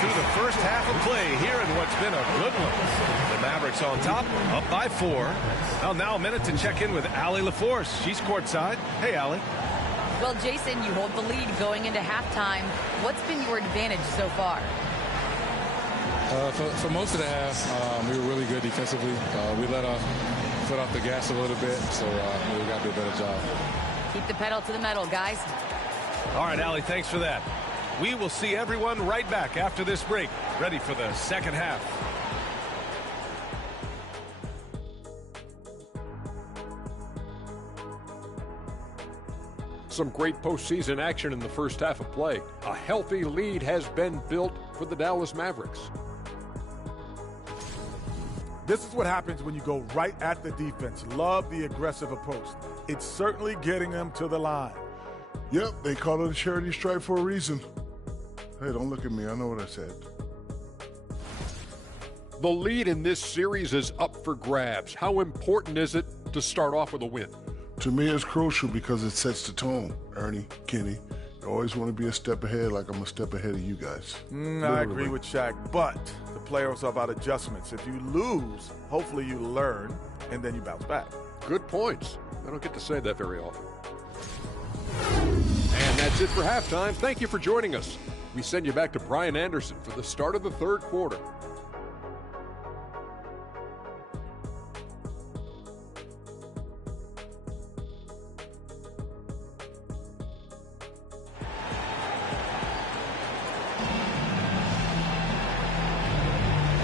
through the first half of play here in what's been a good one. The Mavericks on top, up by 4. Well, now a minute to check in with Allie LaForce. She's courtside. Hey, Allie. Well, Jason, you hold the lead going into halftime. What's been your advantage so far? For most of the half, we were really good defensively. We let our foot off the gas a little bit, so we got to do a better job. Keep the pedal to the metal, guys. All right, Allie, thanks for that. We will see everyone right back after this break, ready for the second half. Some great postseason action in the first half of play. A healthy lead has been built for the Dallas Mavericks. This is what happens when you go right at the defense. Love the aggressive approach. It's certainly getting them to the line. Yep, they call it a charity stripe for a reason. Hey, don't look at me. I know what I said. The lead in this series is up for grabs. How important is it to start off with a win? To me, it's crucial because it sets the tone. Ernie, Kenny, you always want to be a step ahead, like I'm a step ahead of you guys. I agree with Shaq, but the playoffs are about adjustments. If you lose, hopefully you learn, and then you bounce back. Good points. I don't get to say that very often. And that's it for halftime. Thank you for joining us. We send you back to Brian Anderson for the start of the third quarter.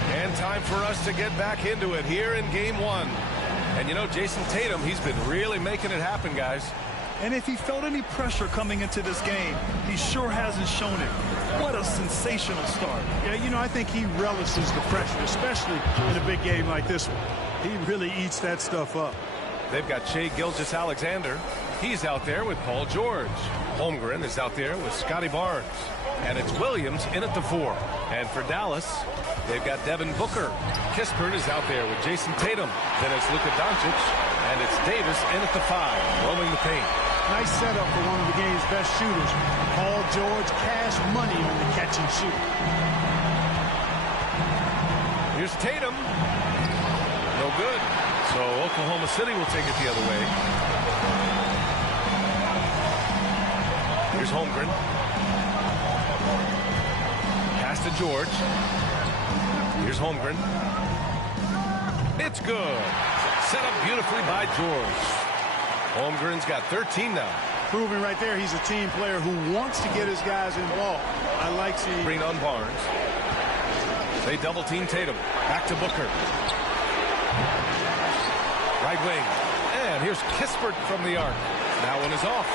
And time for us to get back into it here in game 1. And you know, Jason Tatum, he's been really making it happen, guys. And if he felt any pressure coming into this game, he sure hasn't shown it. What a sensational start. Yeah, you know, I think he relishes the pressure, especially in a big game like this one. He really eats that stuff up. They've got Shai Gilgeous-Alexander. He's out there with Paul George. Holmgren is out there with Scotty Barnes. And it's Williams in at the 4. And for Dallas, they've got Devin Booker. Kispert is out there with Jason Tatum. Then it's Luka Doncic. And it's Davis in at the 5, roaming the paint. Nice setup for one of the game's best shooters. Paul George, cash money on the catch and shoot. Here's Tatum. No good. So Oklahoma City will take it the other way. Here's Holmgren. Pass to George. Here's Holmgren. It's good. Set up beautifully by George. Holmgren's got 13 now. Proving right there he's a team player who wants to get his guys involved. I like seeing... Green on Barnes. They double team Tatum. Back to Booker. Right wing. And here's Kispert from the arc. That one is off.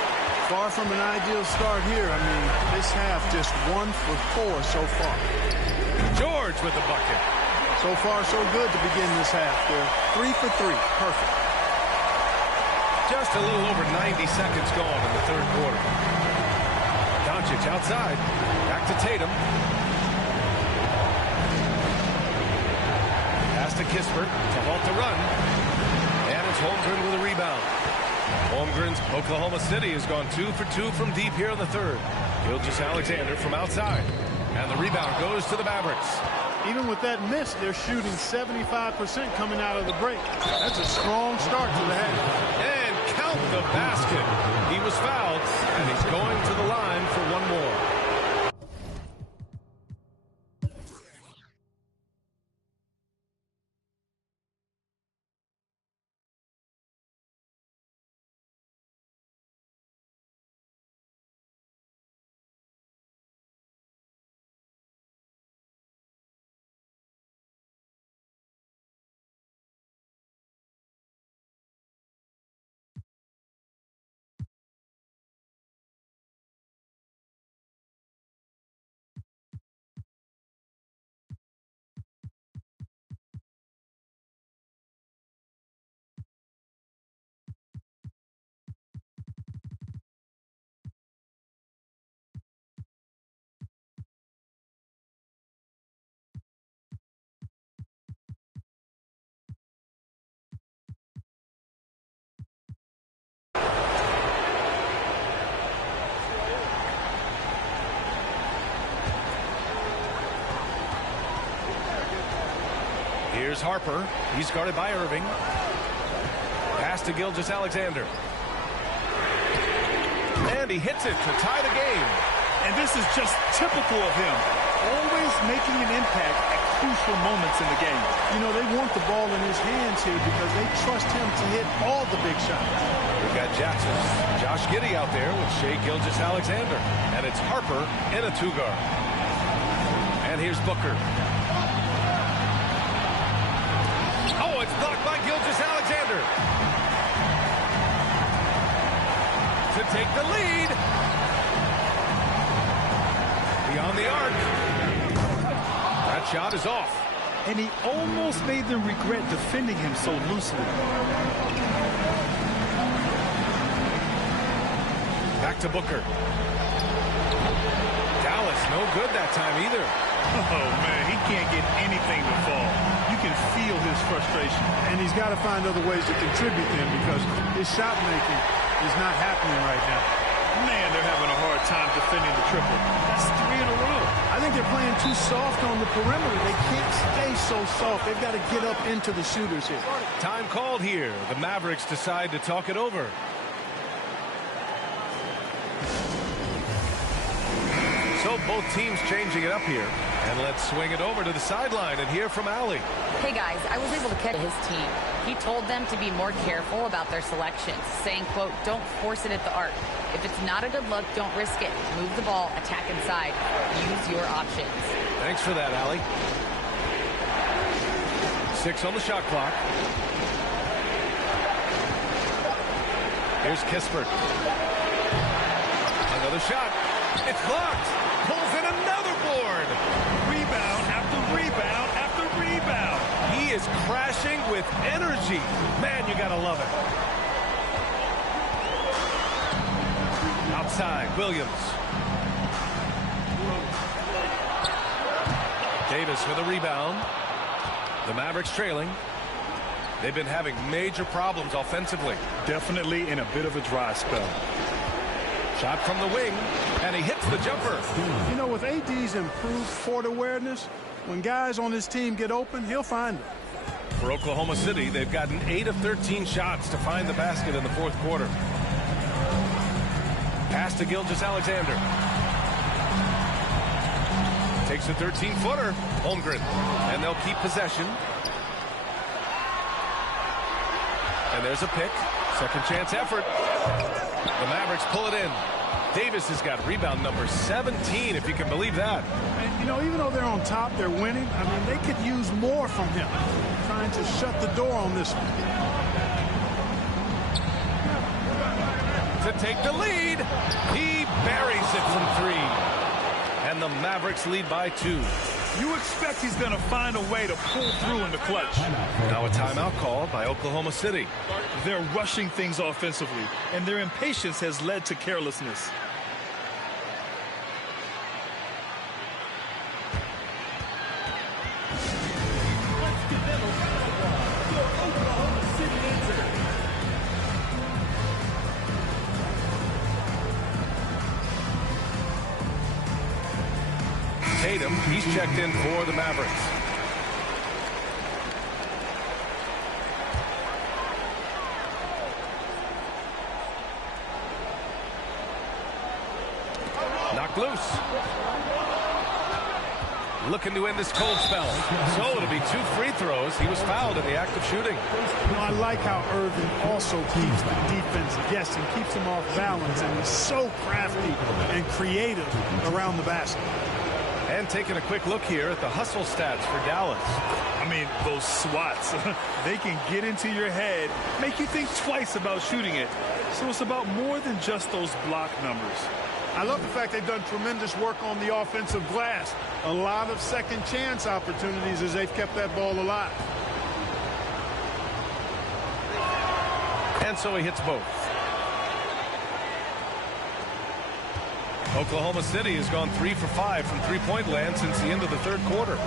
Far from an ideal start here. I mean, this half just 1 for 4 so far. George with the bucket. So far, so good to begin this half. They're 3 for 3. Perfect. Just a little over 90 seconds gone in the third quarter. Doncic outside. Back to Tatum. Pass to Kispert to halt the run. And it's Holmgren with a rebound. Holmgren's Oklahoma City has gone 2 for 2 from deep here in the third. Gilgeous-Alexander from outside. And the rebound goes to the Mavericks. Even with that miss, they're shooting 75% coming out of the break. That's a strong start to the half. And count the basket. He was fouled, and he's going to the line for one more. Here's Harper. He's guarded by Irving. Pass to Gilgeous-Alexander. And he hits it to tie the game. And this is just typical of him. Always making an impact at crucial moments in the game. You know, they want the ball in his hands here because they trust him to hit all the big shots. We've got Jackson, Josh Giddey out there with Shai Gilgeous-Alexander. And it's Harper in a two-guard. And here's Booker. Oh, it's blocked by Gilgeous-Alexander. To take the lead. Beyond the arc. That shot is off. And he almost made them regret defending him so loosely. Back to Booker. Dallas, no good that time either. Oh, man, he can't get anything to fall. You can feel his frustration. And he's got to find other ways to contribute then because his shot making is not happening right now. Man, they're having a hard time defending the triple. That's 3 in a row. I think they're playing too soft on the perimeter. They can't stay so soft. They've got to get up into the shooters here. Time called here. The Mavericks decide to talk it over. So both teams changing it up here. And let's swing it over to the sideline and hear from Allie. Hey guys, I was able to catch his team. He told them to be more careful about their selections, saying, quote, don't force it at the arc. If it's not a good look, don't risk it. Move the ball, attack inside. Use your options. Thanks for that, Allie. 6 on the shot clock. Here's Kispert. Another shot. It's blocked. Pulls in another board. Rebound after rebound after rebound. He is crashing with energy. Man, you gotta love it. Outside, Williams. Davis with a rebound. The Mavericks trailing. They've been having major problems offensively. Definitely in a bit of a dry spell. Shot from the wing, and he hits the jumper. You know, with AD's improved court awareness, when guys on his team get open, he'll find them. For Oklahoma City, they've gotten 8 of 13 shots to find the basket in the fourth quarter. Pass to Gilgeous-Alexander. Takes a 13-footer. Holmgren. And they'll keep possession. And there's a pick. Second chance effort. The Mavericks pull it in. Davis has got rebound number 17, if you can believe that. And, you know, even though they're on top, they're winning. I mean, they could use more from him. Trying to shut the door on this one. To take the lead. He buries it from 3. And the Mavericks lead by 2. You expect he's going to find a way to pull through in the clutch. Now a timeout called by Oklahoma City. They're rushing things offensively, and their impatience has led to carelessness. Tatum, he's checked in for the Mavericks. Knocked loose. Looking to end this cold spell. So it'll be 2 free throws. He was fouled in the act of shooting. You know, I like how Irving also keeps the defense guessing, keeps them off balance, and he's so crafty and creative around the basket. And taking a quick look here at the hustle stats for Dallas. I mean, those swats, they can get into your head, make you think twice about shooting it. So it's about more than just those block numbers. I love the fact they've done tremendous work on the offensive glass. A lot of second chance opportunities as they've kept that ball alive. And so he hits both. Oklahoma City has gone 3 for 5 from three-point land since the end of the third quarter.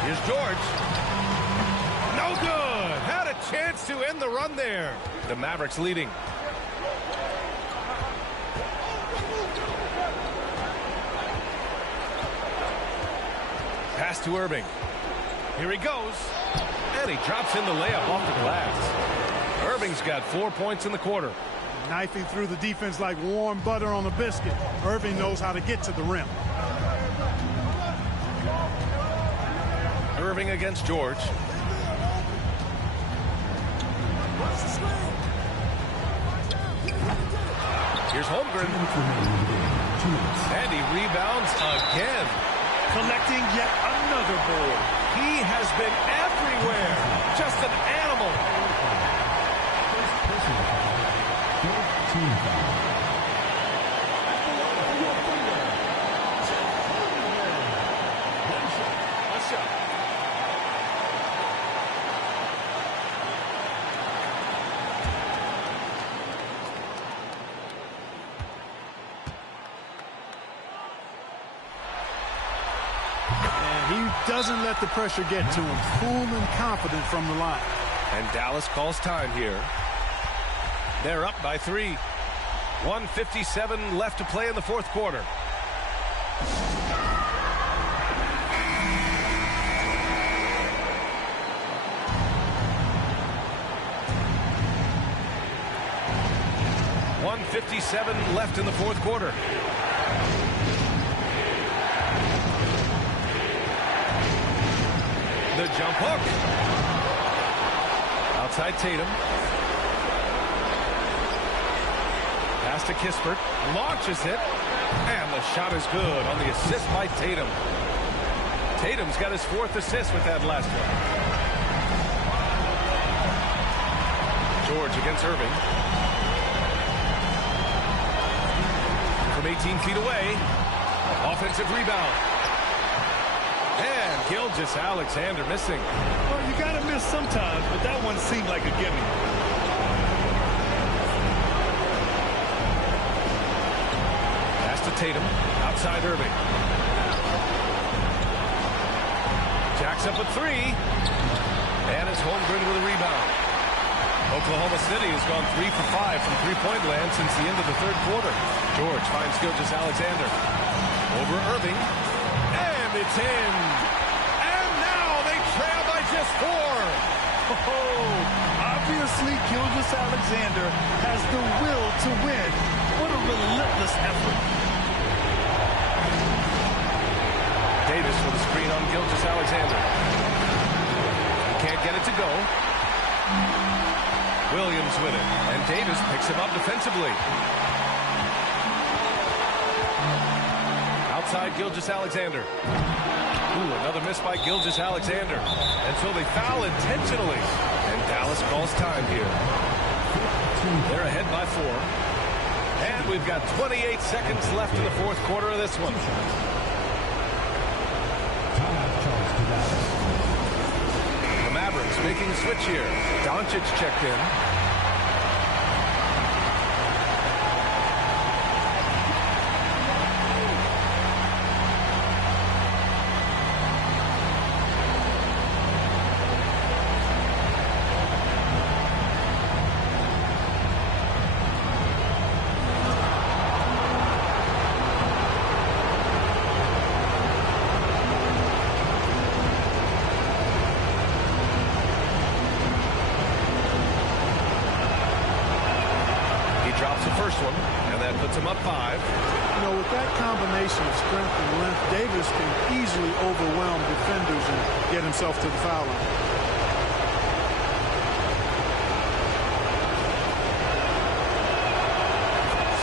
Here's George. No good. Had a chance to end the run there. The Mavericks leading. Pass Pass to Irving. Here he goes. And he drops in the layup off the glass. Irving's got 4 points in the quarter. Knifing through the defense like warm butter on a biscuit. Irving knows how to get to the rim. Irving against George. Here's Holmgren. And he rebounds again. Collecting yet another board. He has been everywhere. Just an animal. Doesn't let the pressure get to him. Cool and confident from the line. And Dallas calls time here. They're up by 3. 1:57 left to play in the fourth quarter. .157 left in the fourth quarter. The jump hook. Outside Tatum. Pass to Kispert. Launches it. And the shot is good on the assist by Tatum. Tatum's got his 4th assist with that last one. George against Irving. From 18 feet away. Offensive rebound. And Gilgeous-Alexander missing. Well, you got to miss sometimes, but that one seemed like a gimme. Pass to Tatum. Outside Irving. Jacks up a 3. And it's Holmgren with a rebound. Oklahoma City has gone 3 for 5 from three-point land since the end of the third quarter. George finds Gilgeous-Alexander. Over Irving. It's in. And now they trail by just 4. Obviously, Gilgeous-Alexander has the will to win. What a relentless effort. Davis with a screen on Gilgeous-Alexander. He can't get it to go. Williams with it. And Davis picks him up defensively. Outside Gilgeous-Alexander. Ooh, another miss by Gilgeous-Alexander. And so they foul intentionally. And Dallas calls time here. They're ahead by 4. And we've got 28 seconds left in the fourth quarter of this one. The Mavericks making a switch here. Doncic checked in. Him up 5. You know, with that combination of strength and length, Davis can easily overwhelm defenders and get himself to the foul line.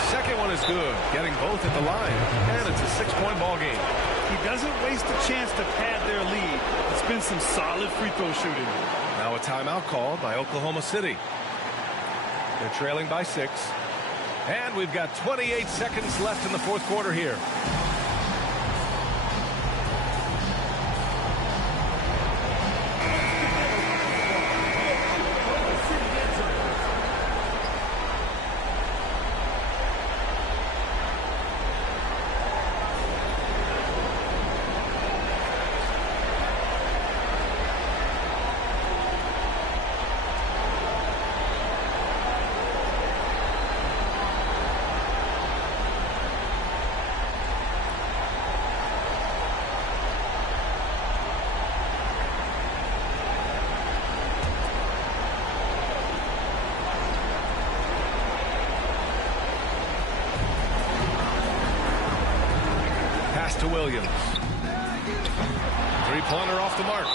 Second one is good, getting both at the line, and it's a 6-point ball game. He doesn't waste a chance to pad their lead. It's been some solid free throw shooting. Now a timeout called by Oklahoma City. They're trailing by 6. And we've got 28 seconds left in the fourth quarter here. Pass to Williams. Three-pointer off the mark.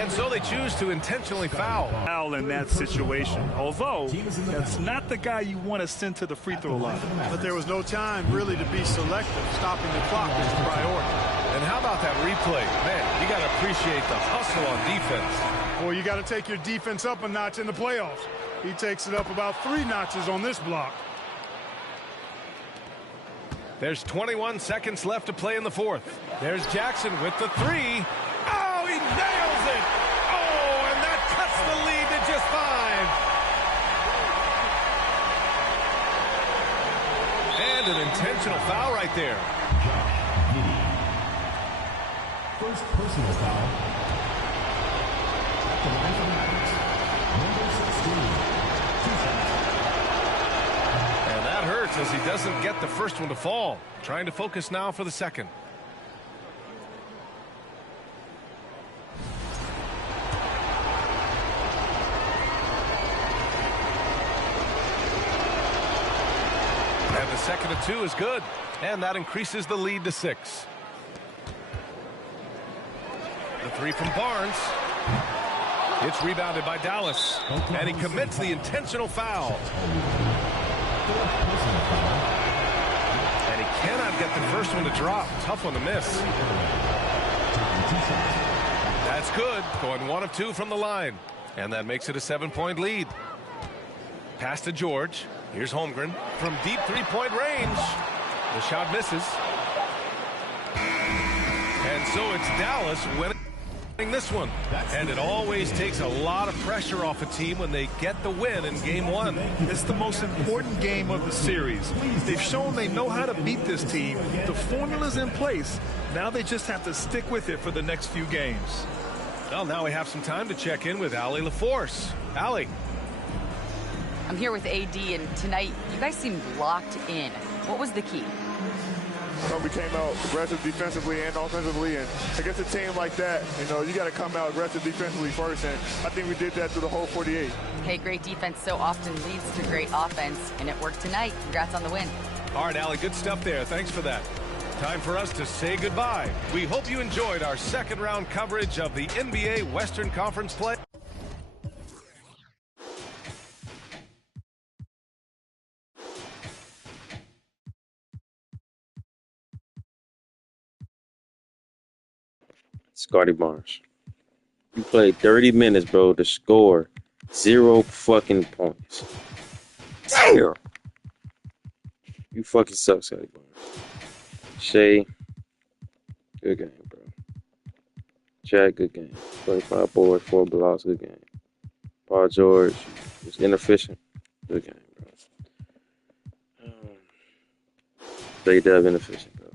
And so they choose to intentionally foul. Foul in that situation. Although, that's not the guy you want to send to the free throw line. But there was no time really to be selective. Stopping the clock is the priority. And how about that replay? Man, you got to appreciate the hustle on defense. Well, you got to take your defense up a notch in the playoffs. He takes it up about 3 notches on this block. There's 21 seconds left to play in the fourth. There's Jackson with the three. Oh, he nails it! Oh, and that cuts the lead to just 5. And an intentional foul right there. First personal foul. At the line for the Mavericks, number 16. And that hurts as he doesn't get the first one to fall. Trying to focus now for the second. And the second of 2 is good. And that increases the lead to 6. The three from Barnes. It's rebounded by Dallas. And he commits the intentional foul. And he cannot get the first one to drop. Tough one to miss. That's good. Going 1 of 2 from the line. And that makes it a 7-point lead. Pass to George. Here's Holmgren from deep 3-point range. The shot misses. And so it's Dallas winning this one. And it always takes a lot of pressure off a team when they get the win in game 1. It's the most important game of the series. They've shown they know how to beat this team. The formula's in place. Now they just have to stick with it for the next few games. Well, now we have some time to check in with Allie LaForce. Allie. I'm here with AD, and tonight you guys seemed locked in. What was the key? We came out aggressive defensively and offensively, and against a team like that, you got to come out aggressive defensively first, and I think we did that through the whole 48. Hey, great defense so often leads to great offense, and it worked tonight. Congrats on the win. All right, Allie, good stuff there. Thanks for that. Time for us to say goodbye. We hope you enjoyed our second round coverage of the NBA Western Conference play. Scotty Barnes. You played 30 minutes, bro, to score 0 fucking points. 0. You fucking suck, Scotty Barnes. Shea, good game, bro. Jack, good game. 25 boards, 4 blocks, good game. Paul George was inefficient. Good game, bro. They dub inefficient, bro.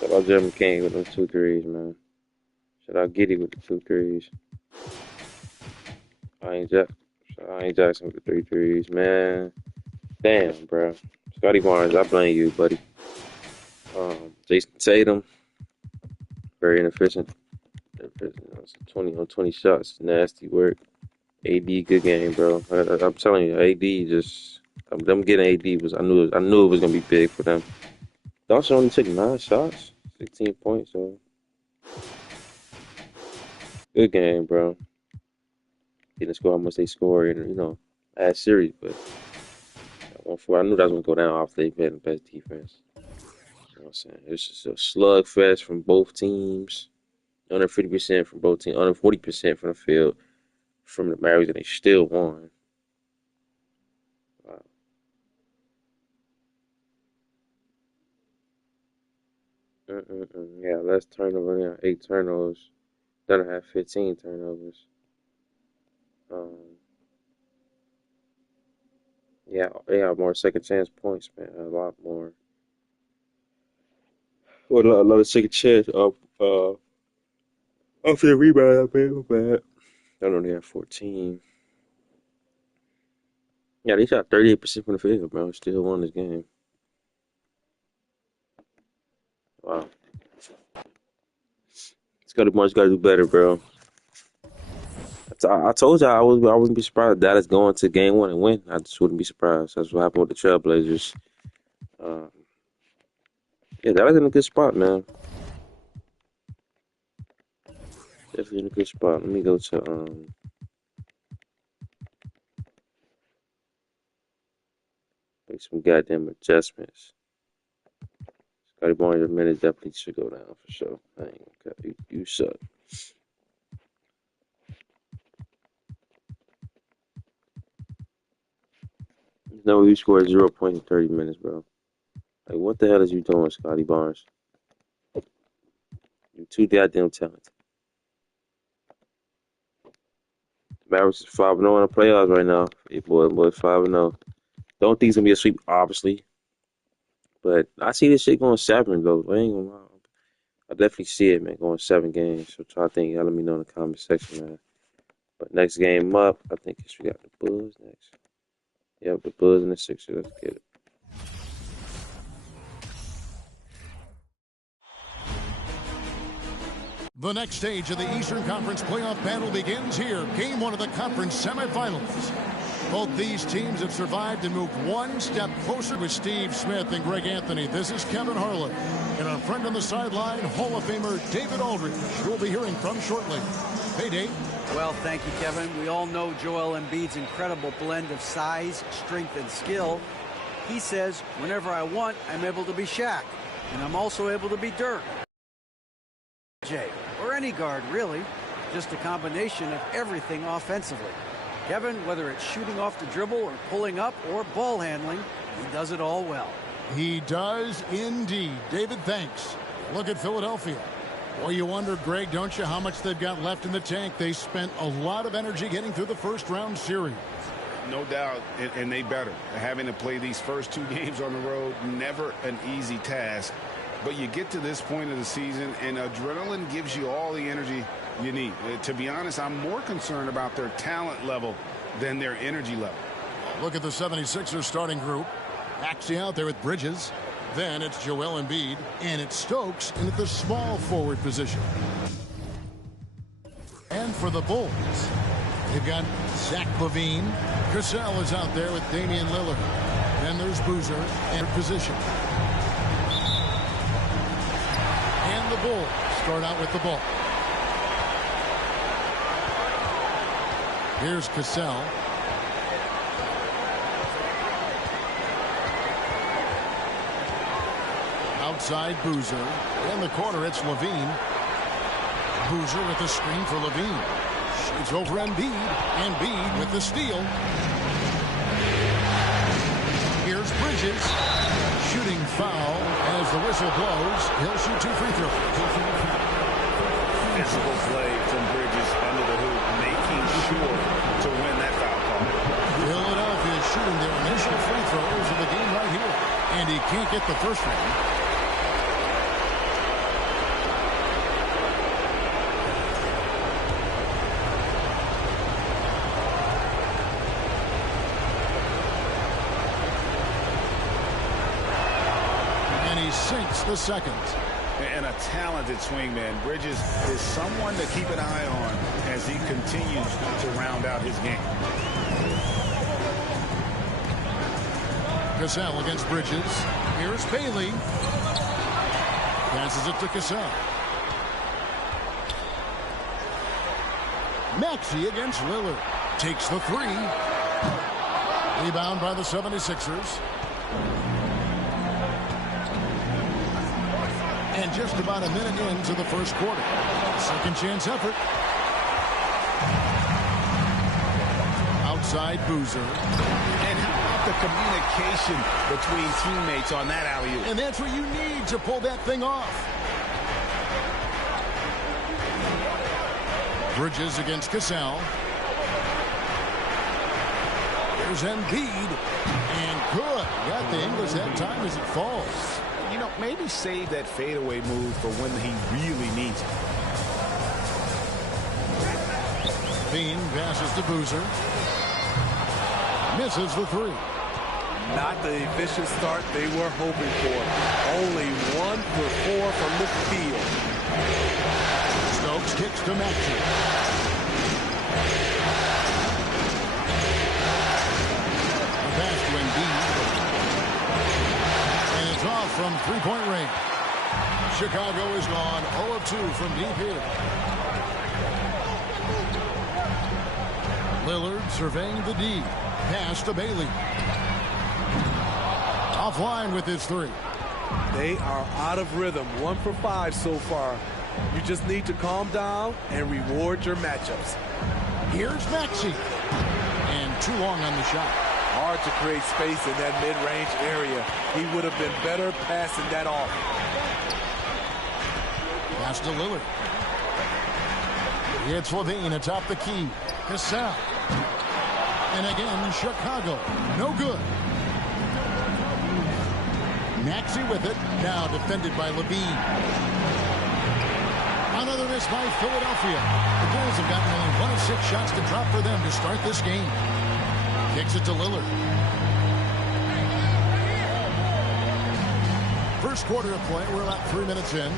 Shout out Jeremy King with them 2 threes, man. Shout out Giddy with the 2 threes. I ain't Jackson with the 3 threes, man. Damn, bro. Scotty Barnes, I blame you, buddy. Jason Tatum, very inefficient. 20 on 20 shots, nasty work. AD, good game, bro. I'm telling you, AD just them getting AD was I knew it was gonna be big for them. Dawson only took 9 shots, 16 points, so good game, bro. Didn't score how much they scored in, last series, but I knew that was gonna go down after they had the best defense. You know what I'm saying? It's just a slugfest from both teams. Under 50% from both teams, under 40% from the field from the Mavericks, and they still won. Wow. Yeah, less turnover. Yeah, 8 turnovers. Doesn't have 15 turnovers. Yeah, they have more second chance points, man. A lot more. Well, a lot of second chance of the rebound, man. Bad. They only have 14. Yeah, they shot 38% from the field, bro. Still won this game. Wow. Scotty Barnes got to do better, bro. I told y'all I wouldn't be surprised if Dallas going to game 1 and win. I just wouldn't be surprised. That's what happened with the Trailblazers. Yeah, that was in a good spot, man. Definitely in a good spot. Let me go to make some goddamn adjustments. Scotty Barnes, your minutes definitely should go down for sure. I ain't gonna cut. You suck. No, you scored 0 points in 30 minutes, bro. Like, what the hell is you doing, Scotty Barnes? You're too goddamn talented. Mavericks is 5-0 in the playoffs right now. Hey, boy, 5-0. Don't think it's gonna be a sweep, obviously. But I see this shit going 7, though. I ain't gonna lie. I definitely see it, man, going 7 games. So try to think. Y'all let me know in the comment section, man. But next game up, I think we got the Bulls next. Yep, the Bulls and the Sixers. Let's get it. The next stage of the Eastern Conference playoff battle begins here. Game 1 of the conference semifinals. Both these teams have survived and moved one step closer with Steve Smith and Greg Anthony. This is Kevin Harlan. And our friend on the sideline, Hall of Famer David Aldridge, who we'll be hearing from shortly. Hey, Dave. Well, thank you, Kevin. We all know Joel Embiid's incredible blend of size, strength, and skill. He says, whenever I want, I'm able to be Shaq. And I'm also able to be Dirk. Or any guard, really. Just a combination of everything offensively. Kevin, whether it's shooting off the dribble or pulling up or ball handling, he does it all well. He does indeed. David, thanks. Look at Philadelphia. Well, you wonder, Greg, don't you, how much they've got left in the tank? They spent a lot of energy getting through the first-round series. No doubt, and they better. Having to play these first 2 games on the road, never an easy task. But you get to this point of the season, and adrenaline gives you all the energy you need. To be honest, I'm more concerned about their talent level than their energy level. Look at the 76ers starting group. Maxey out there with Bridges. Then it's Joel Embiid, and it's Stokes in at the small forward position. And for the Bulls, they've got Zach LaVine. Cassell is out there with Damian Lillard. Then there's Boozer in position. And the Bulls start out with the ball. Here's Cassell. Outside Boozer. In the corner, it's LaVine. Boozer with the screen for LaVine. Shoots over Embiid. Embiid with the steal. Here's Bridges. Shooting foul as the whistle blows. He'll shoot 2 free throws. Physical play from Bridges under the hoop, making sure to win that foul call. Philadelphia is shooting their initial free throws of the game right here. And he can't get the first one. Sinks the second. And a talented swingman. Bridges is someone to keep an eye on as he continues to round out his game. Cassell against Bridges. Here's Bailey. Passes it to Cassell. Maxey against Lillard. Takes the 3. Rebound by the 76ers. And just about a minute into the first quarter. Second chance effort. Outside Boozer. And how about the communication between teammates on that alley-oop? And that's what you need to pull that thing off. Bridges against Cassell. There's Embiid. And good. Got the English that time as it falls. You know, maybe save that fadeaway move for when he really needs it. Bean passes to Boozer. Misses the 3. Not the efficient start they were hoping for. Only 1 for 4 from the field. Stokes kicks to Maxey. The pass to Embiid. From 3-point range. Chicago is gone 0 of 2 from deep here. Lillard surveying the D. Pass to Bailey. Offline with his three. They are out of rhythm. 1 for 5 so far. You just need to calm down and reward your matchups. Here's Maxey. And too long on the shot. Hard to create space in that mid-range area. He would have been better passing that off. Pass to Lillard. It's Levine atop the key. Cassell. And again, Chicago. No good. Maxey with it. Now defended by Levine. Another miss by Philadelphia. The Bulls have gotten only 1 of 6 shots to drop for them to start this game. Kicks it to Lillard. First quarter of play. We're about 3 minutes in.